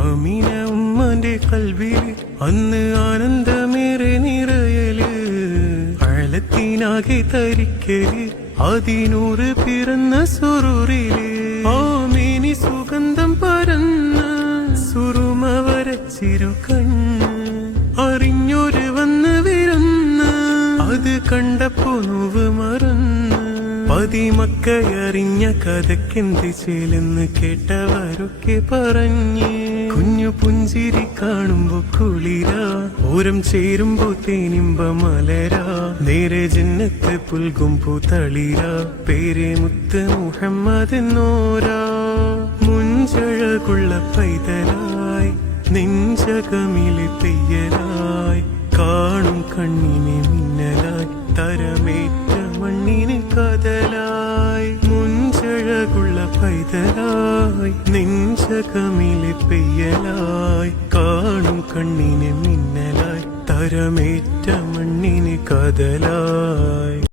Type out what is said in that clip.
ആമീന ഉമ്മാന്റെ കൽവില് അന്ന് ആനന്ദമേറെ നിറയല്, അഴലത്തിനാകെ തരിക്കല്, അതിനൂറ് പിറന്ന സുറൂറില്. ആമീനി സുഗന്ധം പരന്ന സുറുമ വരച്ചിരു കണ്ണ്, അറിഞ്ഞൊരു വന്ന് വിരുന്ന്, അത് കണ്ടപ്പോ നോവ് മറന്ന്. പതിമക്കയറിഞ്ഞ കഥക്കെന്ത് ചേലെന്ന് കേട്ടവരൊക്കെ പറഞ്ഞ്, കുഞ്ഞു പുഞ്ചിരി കാണുമ്പോ കുളിരാ, ഓരം ചേരുമ്പോ തേനിമ്പ മലരാ, നേരെ ജന്നത്ത് പുൽകും പൂത്തളിരാ, പേരെ മുത്ത് മുഹമ്മദ് എന്നോരാ. മുഞ്ചഴകുള്ള പൈതലായി നെഞ്ചകമിലെ പെയ്യലായി, കാണും കണ്ണിനെ മിന്നലായി, തരമേറ്റ മണ്ണിന് കതലായി. മുഞ്ചഴകുള്ള പൈതലായി നെഞ്ചകമിലെ പെയ്യലായി, കാണും കണ്ണിന് മിന്നലായി, തരമേറ്റ മണ്ണിന് കതലായി.